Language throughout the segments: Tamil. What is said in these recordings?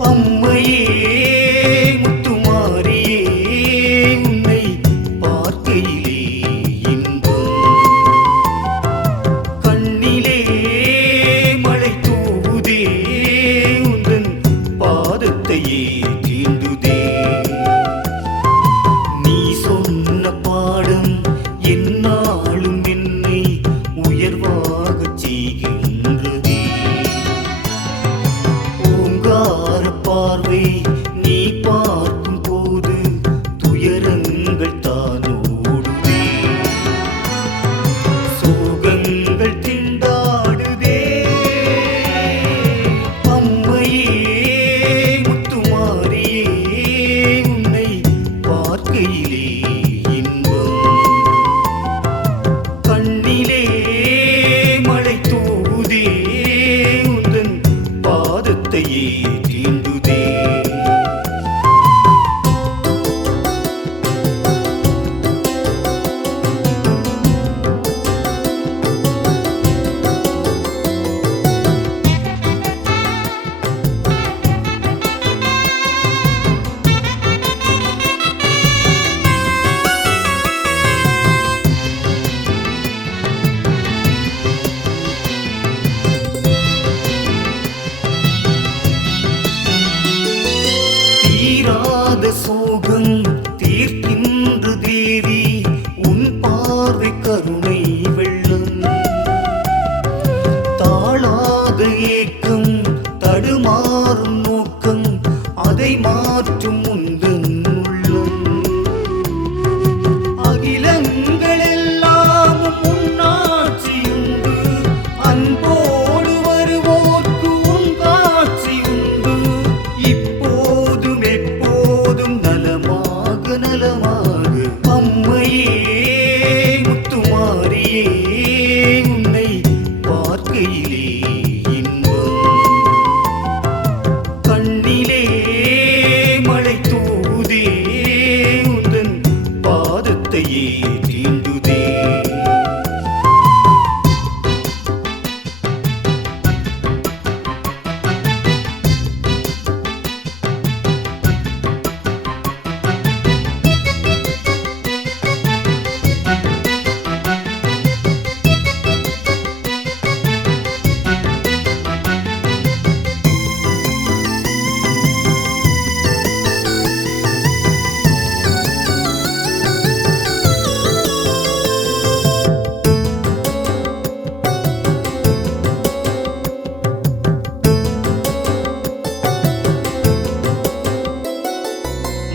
அம்மையே முத்துமாரியே உன்னை பார்க்கையிலே இன்பம் கண்ணிலே மழை தூவுதே உந்தன் பாதத்தையே தீண்டுதே நீ சொன்ன பாடம் என்னாலும் என்னை உயர்வாகச் செய்கின்றதே ஓங்கார பார்வை நீ பார்க்கும் போது துயரங்கள் தானோடுதே சோகங்கள் திண்டாடுதே அம்மையே முத்துமாரியே உன்னை பார்க்கையிலே இன்பம் கண்ணிலே மழை தூவுதே உந்தன் பாதத்தையே தீண்டுதே தீராத சோகம் தீர்க்கின்ற தேவி உன் பார்வை கருணை வெள்ளம் தாழாத ஏக்கம் தடுமாறும் நோக்கம் அதை மாற்றும் உந்தன் உள்ளம் அகிலங்கள் எல்லாம் உன்னாட்சியுண்டு அன்போடு வருவோர்க்கு உன் காட்சி உண்டு இப்போதும் எப்போதும் நலமாக நலமாக அம்மையே முத்துமாரியே உன்னை பார்க்கையிலே இன்பம் கண்ணிலே மழை தூவுதே உந்தன் பாதத்தையே தீண்டுதே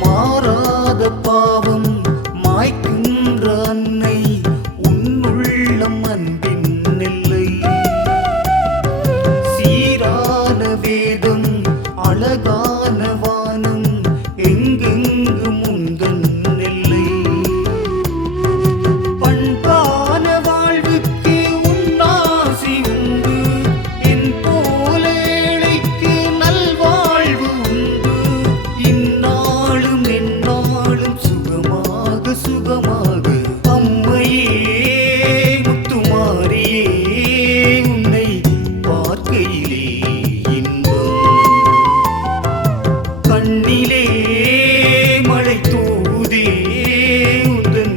மாறாத பாவம் மாய்க்கின்ற அன்னை உன்னுள்ளம் அன்பின் நெல்லை சீரான வேதம் அழகான வானம் எங்கெங்கு முந்தன் நெல்லை பண்பான வாழ்வுக்கு உன்னாசி உண்டு என் போல ஏழைக்கு நல்வாழ்வு உண்டு இந்நாளும் எந்நாளும் சுகமாக சுகமாக அம்மையே முத்துமாரியே உன்னை பார்க்கையிலே இன்பம் கண்ணிலே மழை தூவுதே உந்தன்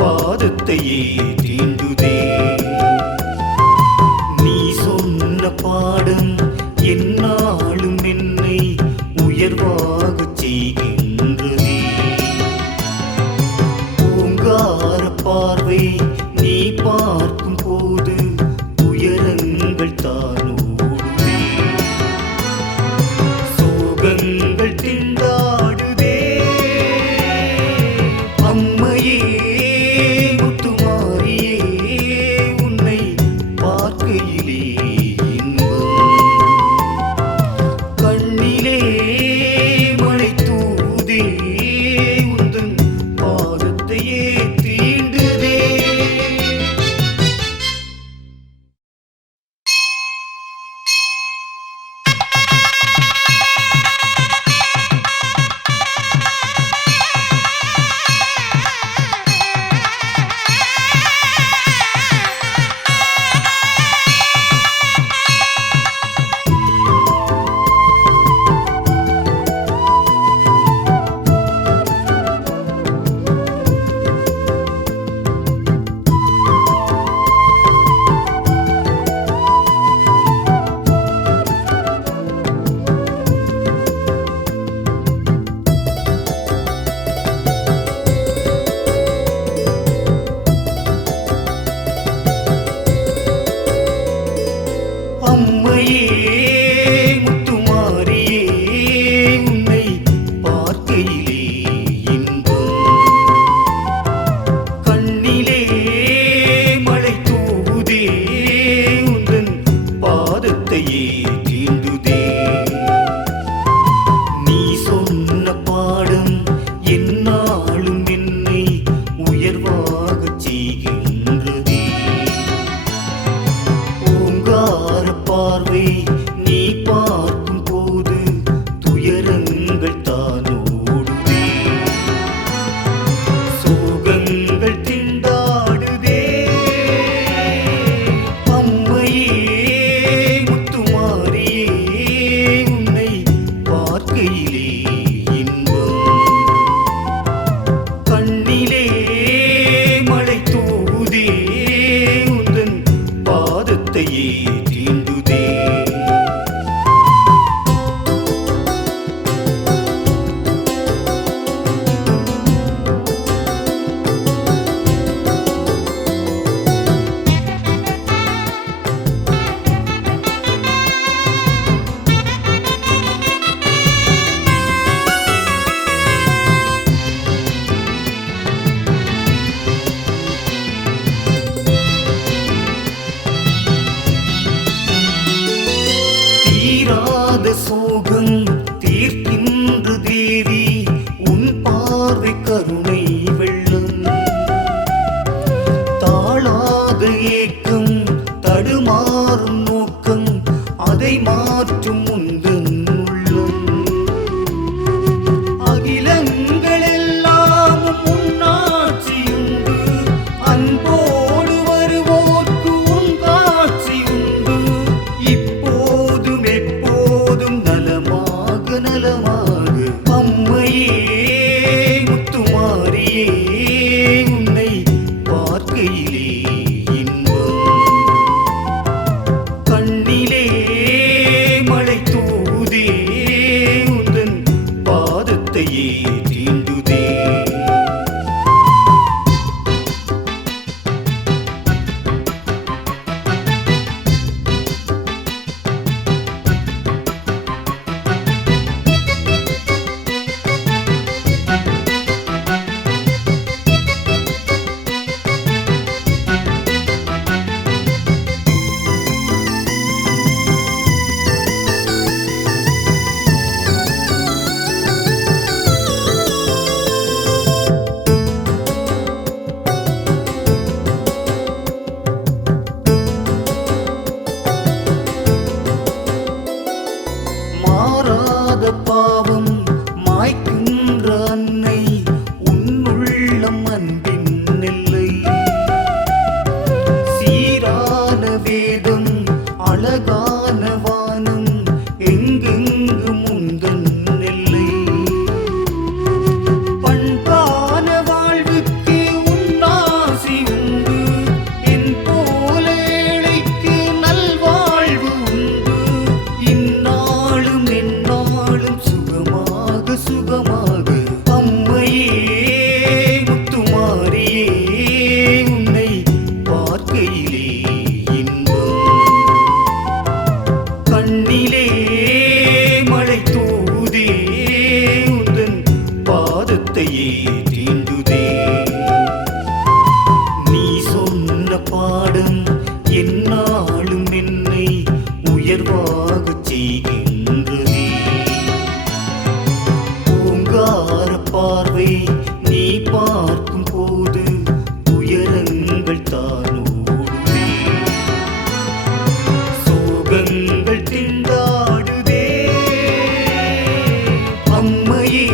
பாதத்தையே தீண்டுதே நீ சொன்ன பாடம் என்னாலும் என்னை உயர்வாகச் செய்கின்றதே ஓங்கார பார்வை நீ பார்க்கும் போது துயரங்கள் தானோடுதே சோகங்கள் திண்டாடுதே அம்மையே முத்துமாரியே உன்னை பார்க்கையிலே இன்பம் கண்ணிலே மழை தூவுதே செய்யாத பாவம் மாய்க்கின்ற அன்னை உன்னுள்ளம் அன்பின் நெல்லை. சீரான வேதம் அழகான வானம் எங்கெங்கு முந்தன் நெல்லை. பண்பான வாழ்வுக்கு உன்னாசி உண்டு, என் போல ஏழைக்கு நல்வாழ்வு உண்டு. இந்நாளும் எந்நாளும் சுகமாக சுகமாக அம்மையே முத்துமாரியே உன்னை பார்க்கையிலே இன்பம். கண்ணிலே மழை தூவுதே உந்தன் பாதத்தையே தீண்டுதே. நீ சொன்ன பாடம் எந்நாளும் என்னை உயர்வாகச் செய்கின்றதே. ஓங்கார பார்வை நீ பார்க்கும் போது துயரங்கள் தானோடுதே. சோகங்கள் திண்டாடுதே. அம்மையே